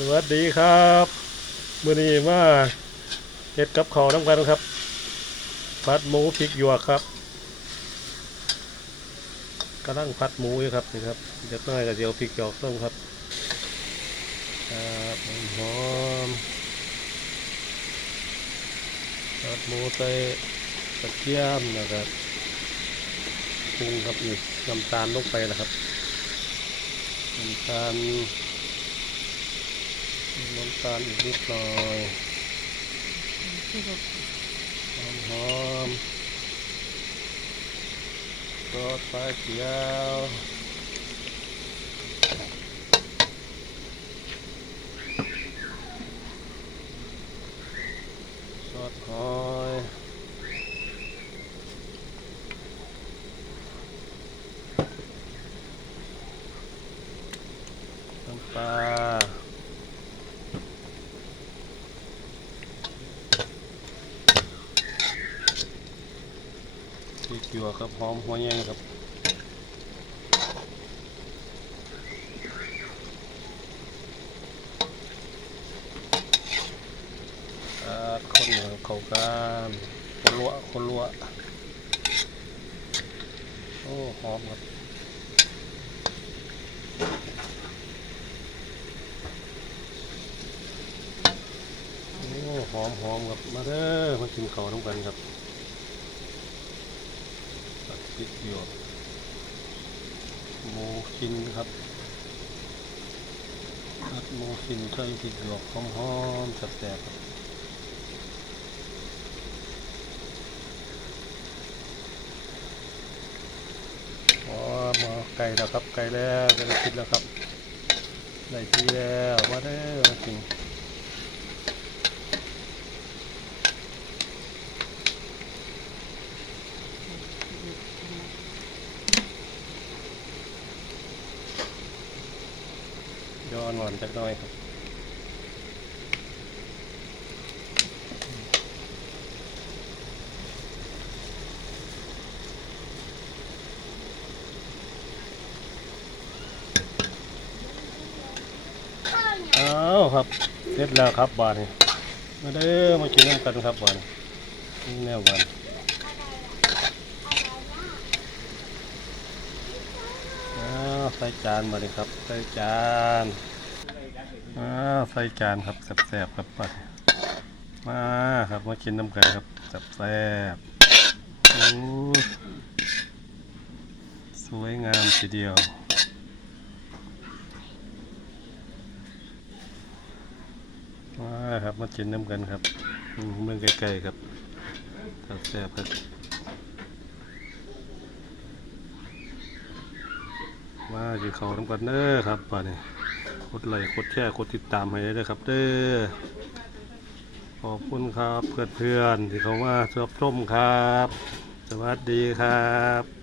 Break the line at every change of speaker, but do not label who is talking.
สวัสดีครับมื่อนี้มาเฮ็ดกับข้าน้ำกันครับผัดหมูพริกหยวกครับกำลังผัดหมูอยู่ครับนี่ครับเดี๋ยวน้อยก็เดี๋ยวพริกหยวกต้มครับครับหอมผัดหมูใส่กระเทียมนะครับปรุงครับนี่น้ำตาลลงไปนะครับน้ำตาล น้ำตาลอีกนิดหน่อยหอมหอมซอสฟ้าเขียวซอสหอยน้ำปลา พ ริกหยวกครับหอมหัวแยงครับคนเขากันคนลัวคนลัวโอ้หอมครับโอ้หอมหอมครับมาเด้อมากินข้าวน้ำกันครับ ผัดพริกหยวกหมูชิ้นครับผัดหมูชิ้นใส่พริกหยวกหอมๆแซ่บๆครับอ๋อมาไก่แล้วครับไก่แล้วได้คิดแล้วครับได้ทีแล้วมาได้อมา กินอนหวานจักหน่อยครับอ้าวครับเสร็จแล้วครับบานนี้มาเด้อมากินน้ำกันครับบานนี่แนวบานอ้าวใส่จานมาเลยครับใส่จาน อ้าใส่จานครับแซ่บๆครับบานนี้มาครับมากินน้ำกันครับแซ่บๆโอ้สวยงามทีเดียวมาครับมากินน้ำกันครับเมืองไกลๆครับแซ่บครับมากินข้าวน้ำกันเด้อครับป่านนี้ กดไลค์กดแชร์กดติดตามให้ด้วยครับเด้อขอบคุณครับเพื่อนๆที่เขามาชอบชมครับ สวัสดีครับ